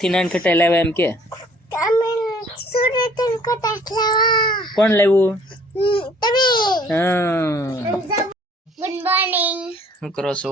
થી નાન ખટાઈ લાવ્યા એમ કે કોણ લાવ્યું? Good morning. શું કરો છો?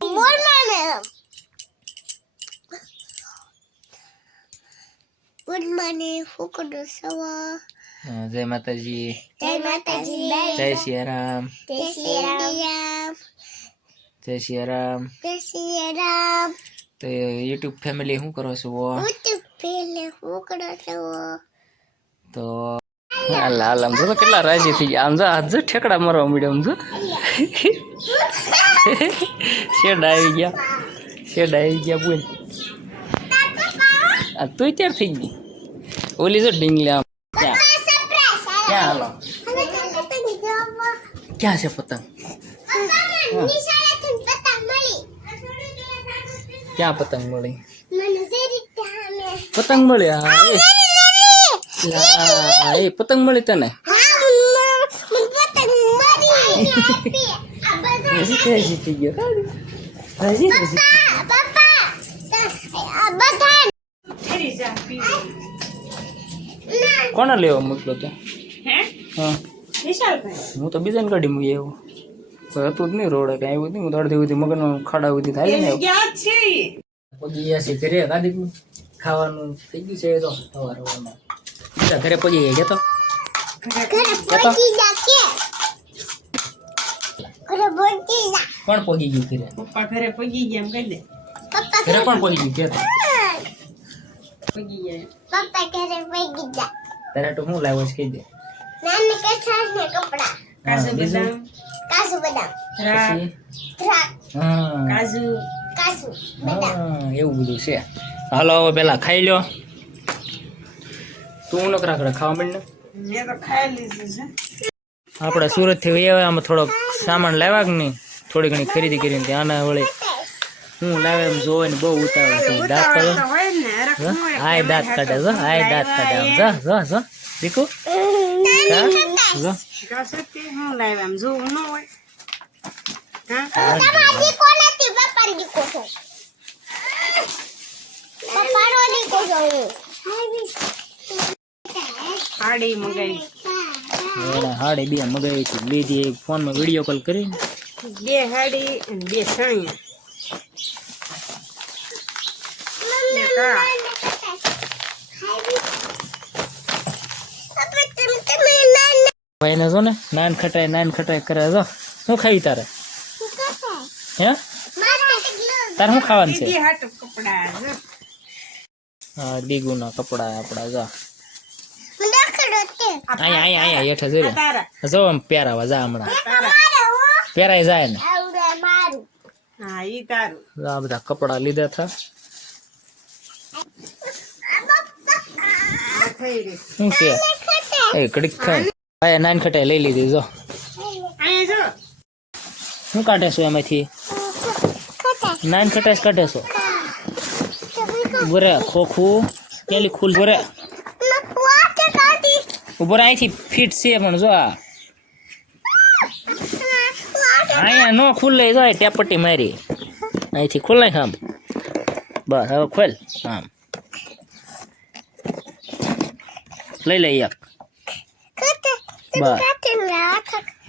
Good morning. Good morning. શું કરો છો? જય માતાજી. જય માતાજી. જય સિયારામ. જય સિયારામ. જય સિયારામ. જય સિયારામ. તો યુટ્યુબ ફેમિલી શું કરો છો? YouTube પેલે શું કરો છો? તો હાલ આમ જો કેટલા રાજી થઈ ગયા. આમ જો હાથ જો ઠેકડા મારવા મળ્યો. આમ જો શેડ આવી ગયા બોલ. આ તું ત્યાર થઈ ગઈ. ઓલી જો ડીંગલી આમ ક્યાં હાલો ક્યાં છે પતંગ? ક્યાં પતંગ મળી? પતંગ મળી? હા એ પતંગ મળી તને? થઈ ગયો. કોને લેવા મોકલો તો? હા હું તો બીજાને ગાડી મૂકી આવ્યો. હતું જ નહીં રોડે કઈ આવ્યું નહીં. હું તો અડધી બધી મગન ખાડા બધી થાય ને પગી ગયા છે ઘરે. ગાદી ખાવાનું થઈ ગયું છે તો સવારમાં બીજા ઘરે પગી ગયા. કેતો કોણ પગી ગયું ઘરે? પપ્પા ઘરે પગી ગયા એમ કહી દે. ઘરે કોણ પગી ગયું? કેતો પગી ગયા. પપ્પા ઘરે પગી ગયા. તારે તો હું લાવ્યો છે કહી દે. નાની કચાસ ને કપડા. કાજુ બદામ. કાજુ બદામ. દ્રાક્ષ. હા કાજુ. કાજુ બદામ. હા એવું બધું છે. હાલો હવે પેલા ખાઈ લો. તું નકરા કરે ખાવા માંડ ને. મેં તો ખાઈ લીધું છે. આપણે સુરત થી વહી આવ્યા. આમાં થોડોક સામાન લાવ્યા કે નહીં, થોડી ઘણી ખરીદી કરીને ત્યાં વળી હું લાવે એમ જોવે ને બહુ ઉતાવળ છે. દાંત કાઢે. તો હોય ને હરખ ન હોય. હાય દાંત કાઢે જો. હાય દાંત કાઢે આમ જો દીકુ જો. કસોટી હું લાવ્યા આમ જોવું ન હોય. હા તમારી દીકો નથી, પપ્પાની દીકો છે. પપ્પાનો દીકો છે. હાડી મંગાવી. હાડે બે મગાવી હતી. લીધી ફોનમાં વિડીયો કોલ કરીને. 2 હાડી અને 2 સાણિયા. ભાઈ ને જો ને નાન ખટાઈ કરે. જો શું ખાવી તારે? હે તારે શું ખાવાનું છે? દીદી હાટુ કપડા જો. હા દીગુના કપડા આપડા જો. આ અહીંયા હેઠે જોઈ તારા. જો આમ પહેરાવા જા હમણાં તારા. પહેરાઈ જાય ને. હા ઈ તારું. આ બધા કપડા લીધા હતા. આ થઈ રહી. શું છે એ કડીક ખાય. ભાઈ નાન ખટાઈ લઈ લીધી જો. અહીંયા જો. શું કાઢે છો એમાંથી? નાન ખટાઈ કાઢે છો? બોરે ખોખું પેલી ખુલ બોરે ઉપર અહીંથી ફીટ છે પણ જો અહીંયા નો ખુલ્લે જાય. ટેપટી મારી અહીંથી ખુલ્લે આમ. બસ હવે ખોલ આમ લઈ લઈ એક. બસ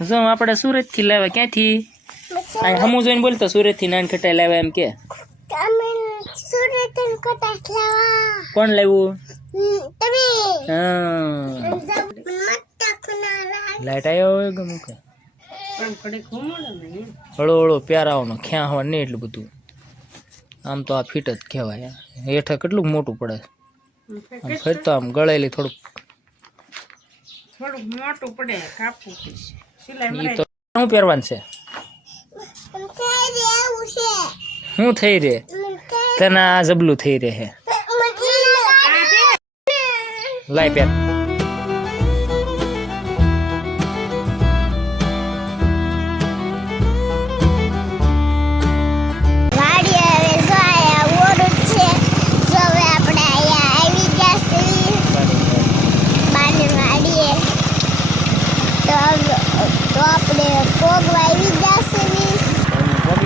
જો આપણે સુરત થી લાવ્યા. ક્યાંથી? અહીં હમું જોઈને બોલતો સુરત થી નાન ખટાઈ લાવ્યા એમ કે. કોણ લાવ્યું? હા લાઈટ આવ્યો હોય ગમે કે પણ કડે ઘૂમડો ને. હળો પ્યારાઓનો ખ્યા હોવા નહીં એટલું બધું. આમ તો આ ફીટ જ કહેવાય. હેઠે કેટલું મોટું પડે. આમ ફરતો આમ ગળેલી થોડુંક મોટું પડે. કાપવું પડશે. સિલાઈ ઈ તો શું પહેરવાનું છે? શું થઈ રે તને? આ જબલું થઈ રહે હે. લાઈ પેર.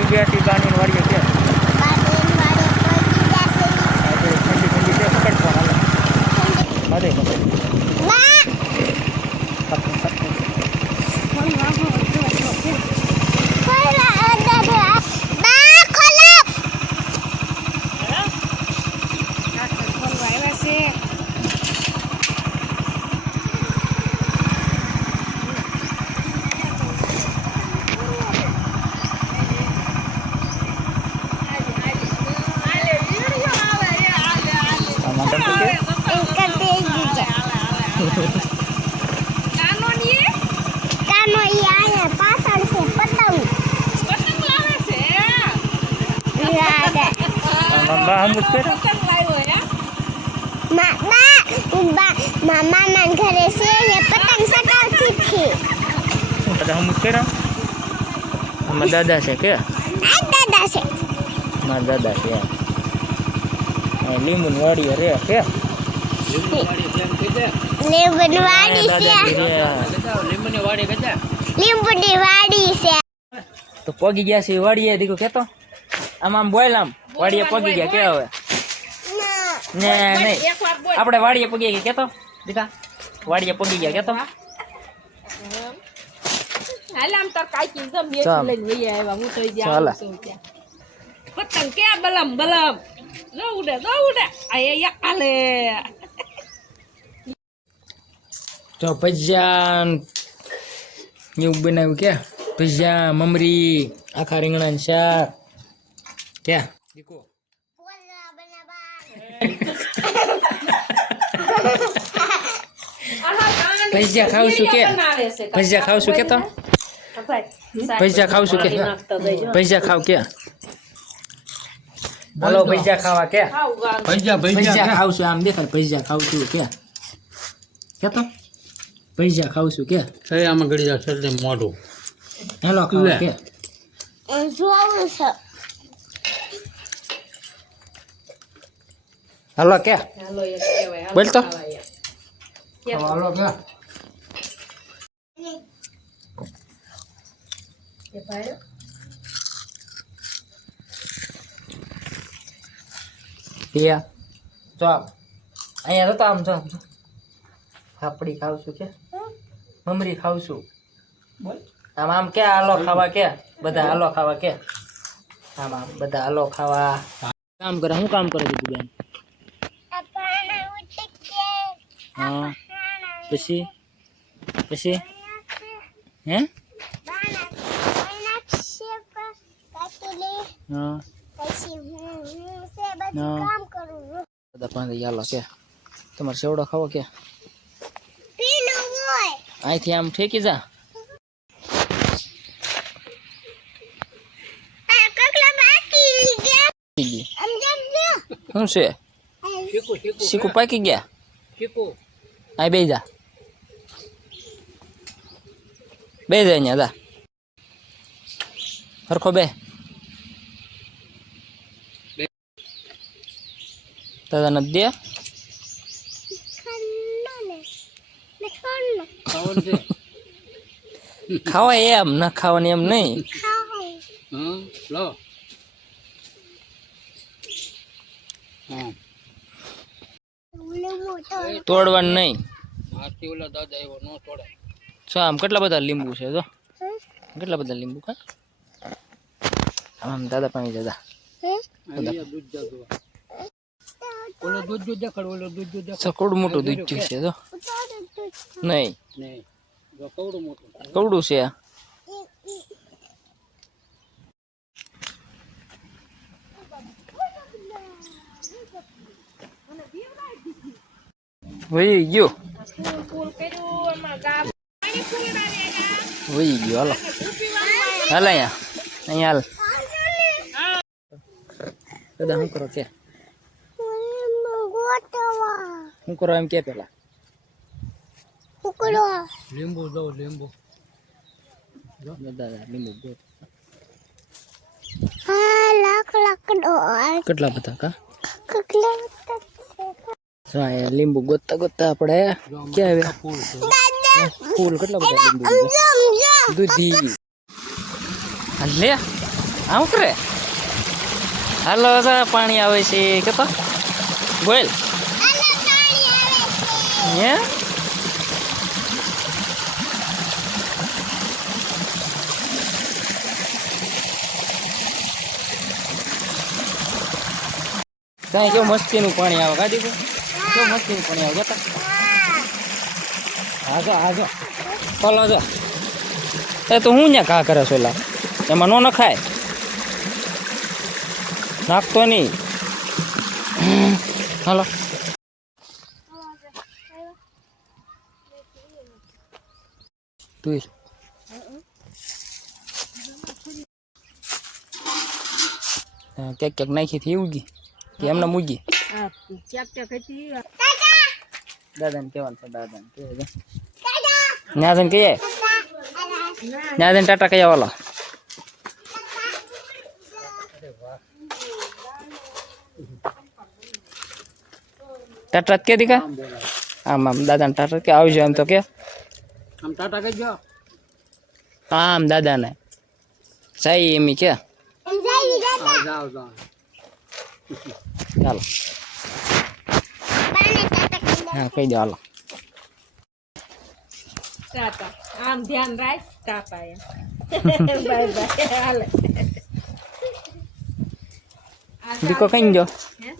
ગયા છીએ ગાંડીની વાડીએ છે. ગાંડીની વાડીએ પહોંચી ગયા છે. હું જ કર્યો મામા ના ઘરે છે એ પતંગ સટાવતી હતી બધા હું જ કર્યો અમારા દાદા છે કે આ દાદા છે મારા દાદા છે લીંબુ વાડી રે કે લીંબુની વાડી છે લીંબુની વાડી છે તો પગી ગયા છે વાડીએ દીકરો કેતો આમ બોલ આમ વાડીએ પગી ગયા કે હવે ને નહીં આપણે વાડીએ પગી ગયા કેતો દીકા વાડીએ પગી ગયા કેતો હાલામ તાર કાકી તો બે ચાલ. લઈને વઈ આવ્યા હું તો ચાલ. જાઉં છું ત્યાં પતંગ કે બલમ લો ઉડે આ એક આલે તો ભજીયા એવું બનાવ્યું કે ભજીયા મમરી આખા રીંગણાનું શાક ક્યાં દીકો ભજીયા ખાવ છું કે ભજીયા ખાવ છું કે તો ભજીયા ખાવ છું કે ભજીયા ખાવ કે હાલો ભજીયા ખાવા કે ભજીયા ખાવ છું આમ દેખાય ભજીયા ખાવ છું કે તો ભજીયા ખાવ છું કે આમાં ગળી જાય એટલે મોઢું હેલો ખાવા કે જોવું છે હાલો કે હાલો એક કહેવાય બોલ તો હાલો હાલો કે કે ભાઈ પિયા જો અહીંયા જતો આમ જો ફાફડી ખાવ છું કે મમરી ખાવ છું બોલ આમ આમ કે હાલો ખાવા કે બધા હાલો ખાવા કે આમ આમ બધા હાલો ખાવા કામ કરે શું કામ કરે દીધું બેન હા પછી પછી હે હા બધા પાંચ હાલો કે તમારે સેવડો ખાવો કે અહીંથી આમ ઠેકી જા શું છે શીકુ પાકી ગયા આ બે જા બે જા અહીંયા જા હરખો બે દાદા નથી દે ખાવા એમ ના ખાવાની એમ નહીં લો તોડવાનું નહીં હાથી ઓલા દાદા એવો ન તોડે શું આમ કેટલા બધા લીંબુ છે જો કેટલા બધા લીંબુ કા આમ દાદા પાણી દાદા અહીંયા દૂધ જાદુ ઓલો દૂધ દેખાડ ઓલો દૂધ દેખાડ સકોડું મોટું દૂધ છે જો નહીં નહીં જો કવડું મોટું કવડું છે આ વહી ગયો ફૂલ કર્યું એમાં ગા પાણી ફૂલ વહી ગયો હાલો હાલ અહીંયા હાલ દાદા શું કરો કે શું કરો એમ કે પેલા લીંબુ દો લીંબુ દાદા લીંબુ ગોત લાકડો કેટલા બધા કા કેટલા જો અહીંયા લીંબુ ગોતતા ગોતતા આપણે ક્યાં આવ્યા ફૂલ કેટલા બધા લીંબુ દૂધી હાલ લે આવું કરે હાલો પાણી આવે છે કેતો બોલ હે કાંઈ કેવું મસ્તીનું પાણી આવે ગાડી પર કેવું મસ્તીનું પાણી આવે ગોતા હાજો ફોલો જો એ તો હું ત્યાં ઘા કરે સોલા એમાં નો નખાય નાખતો નહીં હાલો તું ક્યાંક ક્યાંક નાખી થી ઉગી કે એમને મૂકી આ ચેપ્ટર હતી દાદાને કહેવાનું છે દાદાને કહે ન્યા જઈને કહીએ ન્યા જઈને ટાટા કહીએ વાલો ટાટા કે દીકા આમ આમ દાદાને ટાટા કે આવજો એમ તો કે આમ ટાટા કહેજો આમ દાદાને સહી એમ કે જાઓ જાઓ ચાલો હા કહી દો હાલો ટાટા આમ ધ્યાન રાખ ટાટા એમ બાય બાય હાલે દીકો કઈ જો હે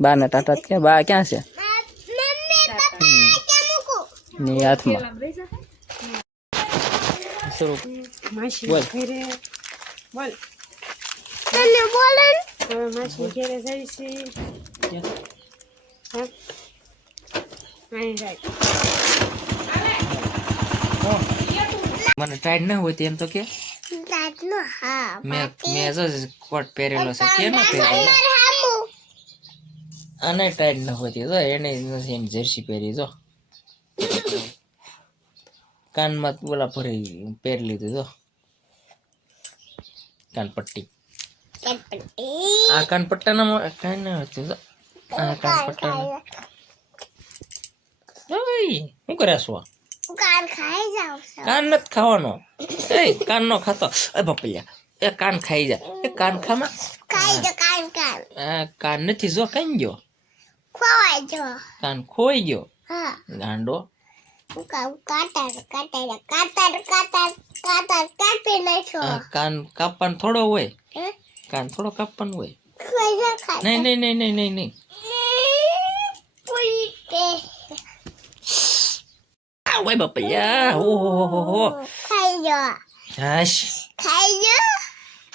બાને ટાટા કે બા ક્યાં છે ની હાથમાં પેલા બ્રેઝા શરૂ માસી બોલ. ઘરે બોલ તને બોલે માસી ઘરે જાય છે હા આઈ રાખ મને ટાઈટ ના હોય એમ તો કે દાદનો હા મેં જો કોટ પહેરેલો છે કે ના પહેરેલો હામુ આને ટાઈટ ના હોય તો એને નથી એની જર્સી પહેરી જો કાનમાં બોલા ભરી પહેરી લીધું જો કાનપટ્ટી આ કાનપટ્ટાના કઈ ના હતું જો આ કાનપટ્ટાના ઓય શું કર્યા છો કાન ખાઈ જાવ છો કાન નથી ખાવાનો એ કાન નો ખાતો એ પપૈયા એ કાન ખાઈ જા એ કાન ખામાં ખાઈ જો કાન આ કાન નથી જો કઈ ગયો ખવાય જો કાન ખોઈ ગયો હા ગાંડો કાપી નાખો આ કાન કાપવાનો થોડો હોય કાન થોડો કાપવાનો હોય નહીં નહીં નહીં નહીં નહીં નહીં આ હોય પપૈયા ઓહો ખાઈ જો હાશ ખાઈ જો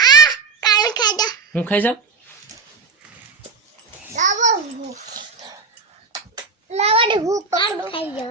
આ કાન ખાઈ જો હું ખાઈ જાઉં લાવો લાવો હું પકડું ખાઈ જો